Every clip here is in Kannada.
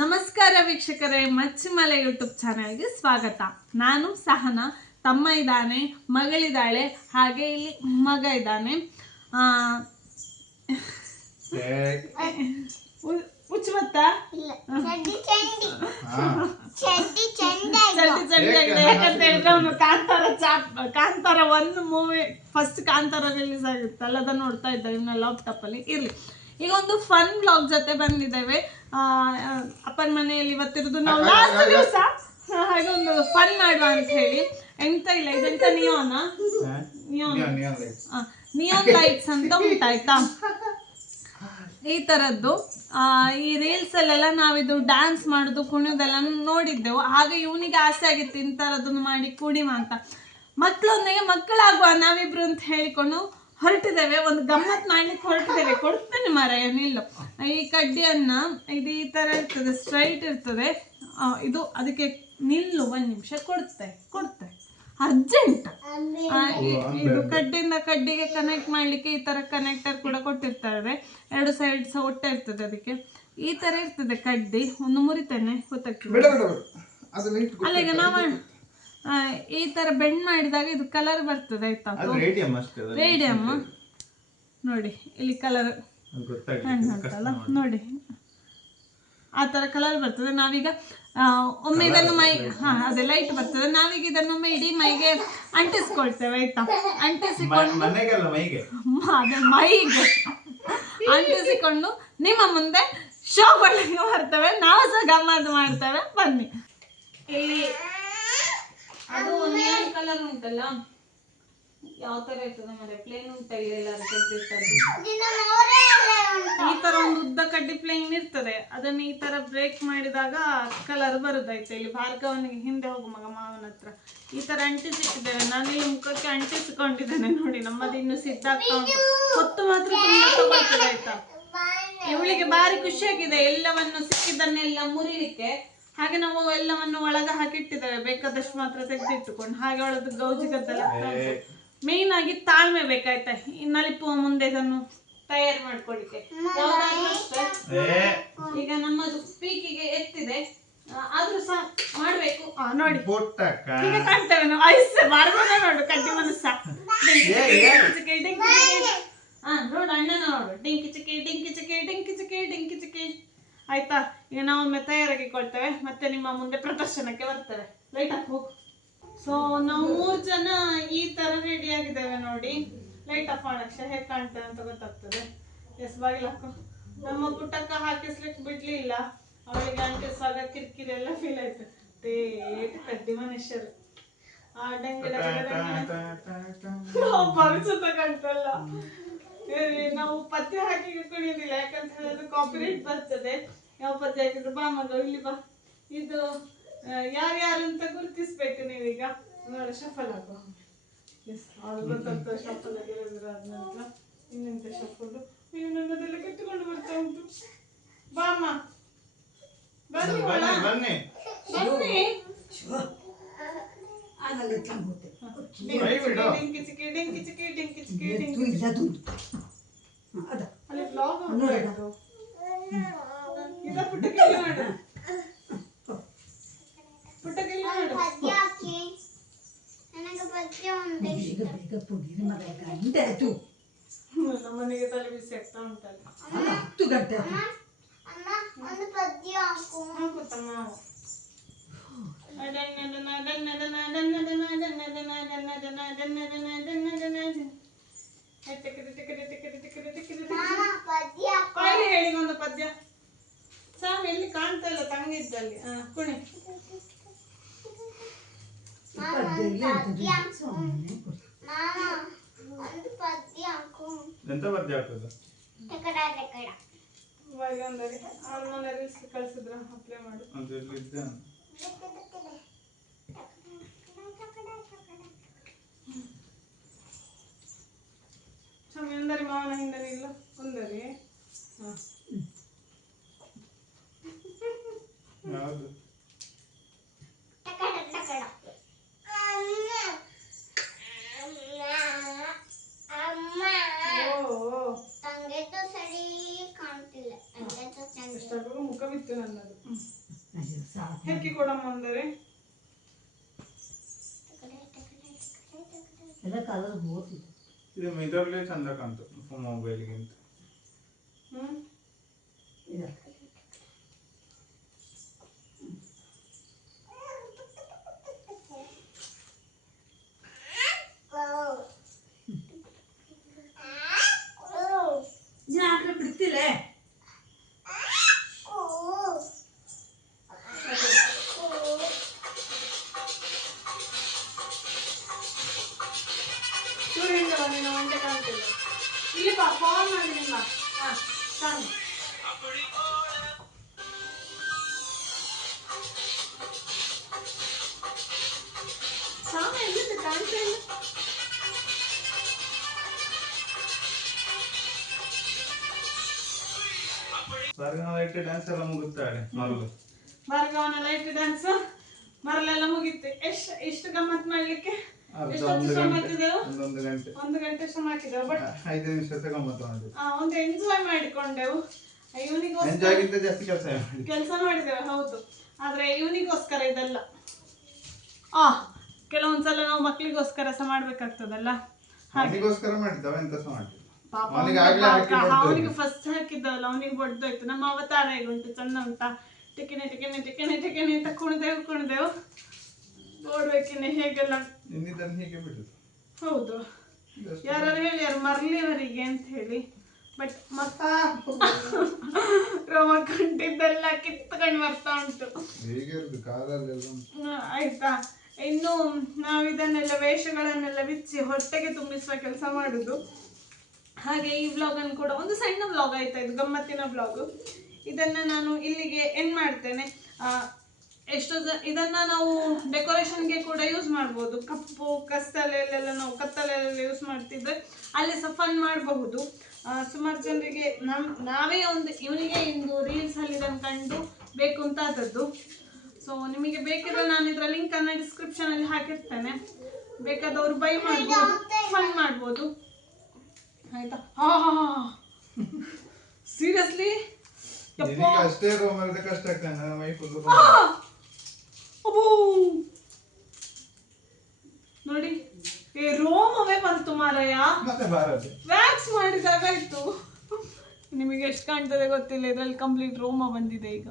ನಮಸ್ಕಾರ ವೀಕ್ಷಕರೇ ಮಚ್ಚಿಮಲೆ ಯೂಟ್ಯೂಬ್ ಚಾನಲ್ಗೆ ಸ್ವಾಗತ. ನಾನು ಸಹನಾ ತಮ್ಮ ಇದ್ದಾನೆ ಮಗಳಿದ್ದಾಳೆ ಹಾಗೆ ಇಲ್ಲಿ ಮಗ ಇದ್ದಾನೆ. ಯಾಕಂತ ಹೇಳಿದ್ರೆ ಅವನು ಕಾಂತಾರ ಚಾಪ್ ಕಾಂತಾರ ಒಂದು ಮೂವಿ ಫಸ್ಟ್ ಕಾಂತಾರ ರಿಲೀಸ್ ಆಗಿತ್ತಲ್ಲ ಅದನ್ನ ನೋಡ್ತಾ ಇದ್ದ ಇವನ ಲ್ಯಾಪ್ಟಾಪ್ ಅಲ್ಲಿ. ಇರ್ಲಿ. ಈಗ ಒಂದು ಫನ್ ಬ್ಲಾಗ್ ಜೊತೆ ಬಂದಿದ್ದೇವೆ. ಅಪ್ಪನ ಮನೆಯಲ್ಲಿ ಇವತ್ತಿರೋದು ನಾವು ಲಾಸ್ಟ್ ದಿವಸ ಹಾಗೆ ಒಂದು ಫನ್ ಮಾಡುವ ಅಂತ ಹೇಳಿ. ಎಂತ ಇಲ್ಲ ಇದೆಂತ ನಿಯೋನ ನಿಯೋನ್ ನಿಯೋನ್ ಲೈಟ್ಸ್ ಅಂತ ಉಂಟಾಯ್ತಾ? ಈ ತರದ್ದು. ಆ, ಈ ರೀಲ್ಸ್ ಅಲ್ಲೆಲ್ಲ ನಾವಿದು ಡ್ಯಾನ್ಸ್ ಮಾಡೋದು ಕುಣಿಯೋದೆಲ್ಲ ನೋಡಿದ್ದೆವು. ಹಾಗೆ ಇವನಿಗೆ ಆಸೆ ಆಗಿತ್ತು ಇಂಥರದನ್ನು ಮಾಡಿ ಕುಣಿವ ಅಂತ. ಮಕ್ಕಳೊಂದಿಗೆ ಮಕ್ಕಳಾಗುವ ನಾವಿಬ್ರು ಅಂತ ಹೇಳಿಕೊಂಡು ಹೊರಟಿದ್ದೇವೆ ಒಂದು ಗಮ್ಮತ್ ಮಾಡ್ಲಿಕ್ಕೆ ಹೊರಟಿದ್ದೇವೆ. ಕೊಡ್ತೇನೆ ಮರ ಏನಿಲ್ಲ ಈ ಕಡ್ಡಿಯನ್ನ ಇದು ಈ ತರ ಇರ್ತದೆ ಸ್ಟ್ರೈಟ್ ಇರ್ತದೆ. ಇದು ಅದಕ್ಕೆ ನಿಲ್ಲು ಒಂದ್ ನಿಮಿಷ ಕೊಡ್ತೆ ಕೊಡ್ತೆ. ಅರ್ಜೆಂಟ್ ಇದು ಕಡ್ಡಿಯಿಂದ ಕಡ್ಡಿಗೆ ಕನೆಕ್ಟ್ ಮಾಡ್ಲಿಕ್ಕೆ ಈ ತರ ಕನೆಕ್ಟರ್ ಕೂಡ ಕೊಟ್ಟಿರ್ತಾರೆ. ಎರಡು ಸೈಡ್ ಸಹ ಒಟ್ಟೆ ಇರ್ತದೆ ಅದಕ್ಕೆ. ಈ ತರ ಇರ್ತದೆ ಕಡ್ಡಿ. ಒಂದು ಮುರಿತೇನೆ ಗೊತ್ತಾಗ್ತದೆ. ಅಲ್ಲ ಈಗ ನಾವು ಈ ತರ ಬೆಂಡ್ ಮಾಡಿದಾಗ ಇದು ಕಲರ್ ಬರ್ತದೆ ಆಯ್ತಾ? ಅದು ರೇಡಿಯಂ ಅಷ್ಟೇ ಅದು ರೇಡಿಯಮ್ ನೋಡಿ ಇಲ್ಲಿ ಕಲರ್ ಉಂಟಲ್ಲ? ನೋಡಿ. ಆ ತರ ಕಲರ್ ಬರ್ತದೆ. ನಾವೀಗ ಒಮ್ಮೆ ಇದನ್ನು ಮೈ ಹಾ ಅದೇ ಲೈಟ್ ಬರ್ತದೆ. ನಾವೀಗ ಇದನ್ನೊಮ್ಮೆ ಇಡೀ ಮೈಗೆ ಅಂಟಿಸ್ಕೊಳ್ತೇವೆ ಆಯ್ತಾ? ಅಂಟಿಸಿಕೊಂಡು ಅದೇ ಮೈಗೆ. ಅಂಟಿಸಿಕೊಂಡು ನಿಮ್ಮ ಮುಂದೆ ಶೋ ಬರ್ತೇವೆ ನಾವು ಸಹ ಗಮ್ಮತ್ ಮಾಡ್ತೇವೆ. ಬನ್ನಿ. ಇಲ್ಲಿ ಅದು ಒಂದೇ ಕಲರ್ ಉಂಟಲ್ಲ? ಯಾವ ತರ ಇರ್ತದೆ ಮತ್ತೆ ಪ್ಲೇನ್ ಉಂಟ ಇಲ್ಲ ಈ ತರ ಒಂದು ಉದ್ದ ಕಡ್ಡಿ ಪ್ಲೇನ್ ಇರ್ತದೆ. ಅದನ್ನ ಈ ತರ ಬ್ರೇಕ್ ಮಾಡಿದಾಗ ಕಲರ್ ಬರುದಾಯ್ತು. ಇಲ್ಲಿ ಭಾರ್ಗವನಿಗೆ ಹಿಂದೆ ಹೋಗು ಮಗ ಮಾವನ ಹತ್ರ. ಈ ತರ ಅಂಟಿಸಿಟ್ಟಿದ್ದೇವೆ. ನಾನು ಇಲ್ಲಿ ಮುಖಕ್ಕೆ ಅಂಟಿಸಿಕೊಂಡಿದ್ದೇನೆ ನೋಡಿ. ನಮ್ಮದು ಇನ್ನು ಸಿದ್ಧಾಗ್ತಾ ಉಂಟು. ಹೊತ್ತು ಮಾತ್ರ ತುಂಬಾ ತಗೊಳ್ತದೆ ಆಯ್ತಾ? ಇವಳಿಗೆ ಭಾರಿ ಖುಷಿಯಾಗಿದೆ. ಎಲ್ಲವನ್ನು ಸಿಕ್ಕಿದ್ದನ್ನೆಲ್ಲ ಮುರಿಲಿಕ್ಕೆ. ಹಾಗೆ ನಾವು ಎಲ್ಲವನ್ನು ಒಳಗ ಹಾಕಿಟ್ಟಿದ್ದೇವೆ. ಬೇಕಾದಷ್ಟು ಮಾತ್ರ ತೆಗೆದಿಟ್ಟುಕೊಂಡು. ಹಾಗೆ ಒಳದು ಗೌಜಿ ಗದ್ದಲ ಮೇನ್ ಆಗಿ ತಾಳ್ಮೆ ಬೇಕಾಯ್ತಾ? ಇನ್ನಲಿಪ್ಪು ನಲಿಪುವ ಮುಂದೆ ಇದನ್ನು ತಯಾರು ಮಾಡ್ಕೊಳ್ಳಿಕ್ಕೆ ಈಗ ನಮ್ಮದು ಪೀಕಿಗೆ ಎತ್ತಿದೆ. ಆದ್ರೂ ಸಹ ಮಾಡ್ಬೇಕು. ನೋಡಿ. ಈಗ ಕಾಣ್ತೇವೆ ನಾವು. ಐಸ್ ಮಾಡ್ಬೋದ ನೋಡು ಕಡ್ಡಿ ಮನಸ್ಸ. ಹಾ ನೋಡು ಅಣ್ಣ ನೋಡು. ಡಿಂಕಿ ಚಿಕ್ಕಿ ಡಿಂಕಿ ಚಿಕ್ಕಿ ಡಿಂಕಿ ಚಿಕ್ಕಿ ಡಿಂಕಿ ಚಿಕ್ಕಿ. ಆಯ್ತಾ? ಈಗ ನಾವೊಮ್ಮೆ ತಯಾರಾಗಿಕೊಳ್ತೇವೆ ಮತ್ತೆ ನಿಮ್ಮ ಮುಂದೆ ಪ್ರದರ್ಶನಕ್ಕೆ ಬರ್ತೇವೆ. ಲೈಟ್ ಅಪ್ ಹೋಗು. ಸೊ ನಾವು ಮೂರು ಜನ ಈ ತರ ರೆಡಿ ಆಗಿದ್ದೇವೆ ನೋಡಿ. ಲೈಟ್ ಅಪ್ ಮಾಡಕ್ಷ ಹೇಗೆ ಕಾಣ್ತೇವೆ ಅಂತ ಗೊತ್ತಾಗ್ತದೆ. ಎಸ್ ಬಾಗಿಲು ಹಾಕು. ನಮ್ಮ ಪುಟ್ಟಕ್ಕ ಹಾಕಿಸ್ಲಿಕ್ಕೆ ಬಿಡ್ಲಿಲ್ಲ ಅವಳಿಗೆ ಅಂಟಿಸುವಾಗ ಕಿರಿಕಿರಿ ಎಲ್ಲ ಫೀಲ್ ಆಯ್ತು. ತೇಟ್ ಕಡ್ಡಿ ಮನುಷ್ಯರು. ಆ ಡಂಗ ಪರಿಸುತ್ತ ಕಾಣ್ತಲ್ಲ. ನಾವು ಪತ್ತೆ ಹಾಕಿ ಕುಣಿಯೋದಿಲ್ಲ. ಯಾಕಂತ ಹೇಳಿದ್ರೆ ಕಾಪಿರೈಟ್ ಬರ್ತದೆ. ಯಾವ ಪಂಚಾಯತ್ ಇದ್ರು ಬಾ ಇಲ್ಲಿ ಬಾ. ಇದು ಯಾರ್ಯಾರು ಅಂತ ಗುರುತಿಸ್ಬೇಕು ನೀವೀಗ? ನೋಡಿ ಶಫಲ್ ಹಾಕೋ ಎಸ್ ಶಫಲ್ ನೀವು ನನ್ನದೆಲ್ಲ ಕೆಟ್ಟುಕೊಂಡು ಬರ್ತಾ ಉಂಟು. ಬಾಮ್ಮ ಬನ್ನಿ ಬನ್ನಿ ಚಿಕ್ಕಿ ಡೆಂಕಿ ಚಿಕ್ಕಿ ಡೆಂಕಿ ಚಿಕ್ಕಿ ಅದ ಅಲ್ಲಿ ಬ್ಲಾಗ್ ಬೇಗ ಬೇಗ ಪುಡಿ ಮಗ ಗಂಟೆ ಆಯ್ತು ನಮ್ಮ ಮನೆಗೆ ತಲೆ ಬಿಸಿ ಆಗ್ತಾ ಉಂಟಲ್ಲ ಅಲ್ಲ ಹತ್ತು ಗಂಟೆ ಆಯ್ತು ಅಮ್ಮ ಒಂದು ಪದ್ಯ ಹಾಕು ಹಾಕುತ್ತಮ್ಮ ಮಾಮ ಪದ್ಯ ಹಾಕು ಕಾಯಿಲೆ ಹೇಳಿ ಒಂದು ಪದ್ಯ ಸಾಮಿ ಎಲ್ಲಿ ಕಾಣ್ತಾ ಇಲ್ಲ ತಂಗಿದ್ದಲ್ಲಿ ಆ, ಕುಣಿ ಮಾಮ ಪದ್ಯ ಎಂತ ಪದ್ಯ ಹಾಕೋದು? ವೈಗಂದರಿ ಅವ್ರ ಮನೆ ರೀಲ್ಸ್ ಕಳ್ಸಿದ್ರ ಅಪ್ಲೈ ಮಾಡು. ಅಂತ ಮಾವನ ಹಿಂದೆ ಇಲ್ಲ ಒಂದರಿ. ಹಾ. ಯಾವುದು? ಅಯ್ಯೋ ನನ್ನದು ಹೆಕ್ಕಿ ಕೊಡಮ್ಮ ಅಂದರೆ ಇದು ಇದರಲ್ಲೇ ಚಂದ ಕಾಣ್ತು ಮೊಬೈಲ್ಗಿಂತ ಹ್ಮ್. ಇಲ್ಲಿ ಬಾ ಫೋನ್ ಮಾಡಿ ನಿಮ್ಮ ಹಾ ಕಾಣು ಸಾಮ ಎಲ್ಲಿದೆ ಕಾಣ್ತಾ ಇಲ್ಲ ಸ್ವರ್ಗ ಲೈಟ್ ಡ್ಯಾನ್ಸ್ ಎಲ್ಲ ಮುಗುತ್ತಾಳೆ ಮರಳು ಭಾರ್ಗವನ ಲೈಟ್ ಡ್ಯಾನ್ಸ್ ಮರಲೆಲ್ಲ ಮುಗೀತು ಎಷ್ಟು ಎಷ್ಟು ಗಮ್ಮತ್ ಮಾಡ್ಲಿಕ್ಕೆ ಅರ್ಧ ಎಷ್ಟೊತ್ತು ಒಂದು ಗಂಟೆ ಒಂದು ಗಂಟೆ. ಶ್ರಮ ಹಾಕಿದೆವು ಬಟ್ ಐದು ನಿಮಿಷ ಒಂದು ಎಂಜಾಯ್ ಮಾಡಿಕೊಂಡೆವು. ಇವನಿಗೋಸ್ಕರ ಜಾಸ್ತಿ ಕೆಲಸ ಕೆಲಸ ಮಾಡಿದ್ದೇವೆ ಹೌದು. ಆದ್ರೆ ಇವನಿಗೋಸ್ಕರ ಇದೆಲ್ಲ. ಆ ಕೆಲವೊಂದ್ಸಲ ನಾವು ಮಕ್ಳಿಗೋಸ್ಕರ ಸಹ ಮಾಡ್ಬೇಕಾಗ್ತದಲ್ಲ? ಅವನಿಗೋಸ್ಕರ ಮಾಡಿದ್ದವ ಎಂತ ಸಹ ಮಾಡಿದ್ವಿ ಪಾಪ. ಅವನಿಗೆ ಫಸ್ಟ್ ಹಾಕಿದ್ದವಲ್ಲ ಅವನಿಗೆ ಬಡ್ದೋಯ್ತು. ನಮ್ಮ ಅವತಾರ ಹೇಗುಂಟು ಉಂಟು ಚಂದ ಉಂಟಾ? ಟಿಕೆನೆ ಟಿಕೆನೆ ಟಿಕೆನೆ ಟಿಕೆನೆ ಅಂತ ಕುಣಿದೆವು ಕುಣಿದೆವು. ನೋಡ್ಬೇಕಿನ್ನ ಹೇಗೆಲ್ಲ ಹೇಗೆ ಹೀಗೆ ಬಿಡುದು ಹೌದು. ಹೇಳಿ ಯಾರು ಮರ್ಲಿ ಮರ್ಲಿವರಿಗೆ ಅಂತ ಹೇಳಿ. ಬಟ್ ಮತ್ತ ರೋಮ ಕಂಡಿದ್ದೆಲ್ಲ ಕಿತ್ಕೊಂಡು ಬರ್ತಾ ಉಂಟು. ಹೇಗೆ ಇರುದು ಆಯ್ತಾ? ಇನ್ನು ನಾವು ಇದನ್ನೆಲ್ಲ ವೇಷಗಳನ್ನೆಲ್ಲ ಬಿಚ್ಚಿ ಹೊಟ್ಟೆಗೆ ತುಂಬಿಸುವ ಕೆಲಸ ಮಾಡುದು. ಹಾಗೆ ಈ ವ್ಲಾಗ್ ಅನ್ನು ಕೂಡ ಒಂದು ಸಣ್ಣ ವ್ಲಾಗ್ ಆಯ್ತಾ? ಇದು ಗಮ್ಮತ್ತಿನ ವ್ಲಾಗ್ ಇದನ್ನ ನಾನು ಇಲ್ಲಿಗೆ ಎಂಡ್ ಮಾಡ್ತೇನೆ. ಆ, ಎಷ್ಟೋ ಇದನ್ನ ನಾವು ಡೆಕೋರೇಷನ್ಗೆ ಕೂಡ ಯೂಸ್ ಮಾಡ್ಬೋದು. ಕಪ್ಪು ಕತ್ತಲೆಯಲ್ಲೆಲ್ಲ ನಾವು ಕತ್ತಲೆಲ್ಲ ಯೂಸ್ ಮಾಡ್ತಿದ್ರೆ ಅಲ್ಲಿ ಸಹ ಫನ್ ಮಾಡಬಹುದು. ಸುಮಾರು ಜನರಿಗೆ ನಮ್ ನಾವೇ ಒಂದು ಇವನಿಗೆ ಇಂದು ರೀಲ್ಸ್ ಅಲ್ಲಿ ಇದನ್ನು ಕಂಡು ಬೇಕು ಅಂತ ಆದದ್ದು ಸೊ ನಿಮಗೆ ಬೇಕಿದ್ರೆ ನಾನು ಇದರ ಲಿಂಕ್ ಅನ್ನ ಡಿಸ್ಕ್ರಿಪ್ಷನ್ ಅಲ್ಲಿ ಹಾಕಿರ್ತೇನೆ. ಬೇಕಾದವರು ಬೈ ಮಾಡ್ಬೋದು ಫನ್ ಮಾಡ್ಬೋದು. ಆಯ್ತಾ? ಹಾ ಸೀರಿಯಸ್ಲಿ ಕಷ್ಟ ಕಷ್ಟ ಆಗ್ತಾನೆ ನನ್ನ ಮೈ ಫುಲ್ ಅಬ್ಬೋ ನೋಡಿ ಏ ರೋಮವೇ ಬಂತು ಮಾರಾಯ. ಮತ್ತೆ ಮಾಡಿದಾಗ ಇತ್ತು ನಿಮಗೆ ಎಷ್ಟು ಕಾಣ್ತದೆ ಗೊತ್ತಿಲ್ಲ ಇದರಲ್ಲಿ ಕಂಪ್ಲೀಟ್ ರೋಮ ಬಂದಿದೆ ಈಗ.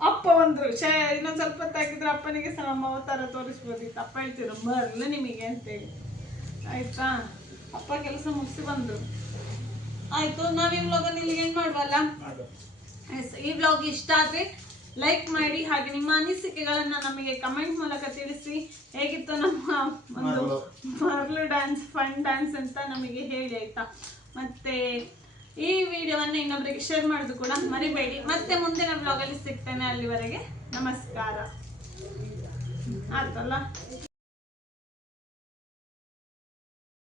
ಅಪ್ಪ ಒಂದ್ರು ಶೇ ಇನ್ನೊಂದ್ ಸ್ವಲ್ಪ ಹೊತ್ತು ಹಾಕಿದ್ರೆ ಅಪ್ಪನಿಗೆ ಸಹ ನಮ್ಮ ಅವತಾರ ತೋರಿಸ್ಬೋದಿತ್ತು ಅಪ್ಪ ಹೇಳ್ತಿದ್ರು ಬರ್ಲ ನಿಮಗೆ ಅಂತೇಳಿ. ಆಯ್ತಾ? ಅಪ್ಪ ಕೆಲಸ ಮುಗಿಸಿ ಬಂದರು. ಆಯ್ತು ನಾವ್ ಈ ವ್ಲಾಗನ್ನು ಇಲ್ಲಿಗೆ ಏನ್ ಮಾಡುವಲ್ಲ? ಮಾಡು ಎಸ್, ಈ ವ್ಲಾಗ್ ಇಷ್ಟ ಆದ್ರೆ ಲೈಕ್ ಮಾಡಿ ಹಾಗೆ ನಿಮ್ಮ ಅನಿಸಿಕೆಗಳನ್ನ ನಮಗೆ ಕಮೆಂಟ್ ಮೂಲಕ ತಿಳಿಸಿ ಹೇಗಿತ್ತು ನಮ್ಮ ಒಂದು ಮರಳು. ಡ್ಯಾನ್ಸ್ ಫನ್ ಡ್ಯಾನ್ಸ್ ಅಂತ ನಮಗೆ ಹೇಳಿ ಆಯ್ತಾ? ಮತ್ತೆ ಈ ವಿಡಿಯೋವನ್ನು ಇನ್ನೊಬ್ಬರಿಗೆ ಶೇರ್ ಮಾಡೋದು ಕೂಡ ಮರಿಬೇಡಿ. ಮತ್ತೆ ಮುಂದಿನ ಬ್ಲಾಗಲ್ಲಿ ಸಿಗ್ತೇನೆ ಅಲ್ಲಿವರೆಗೆ. ನಮಸ್ಕಾರ. ಆಯ್ತಲ್ಲ?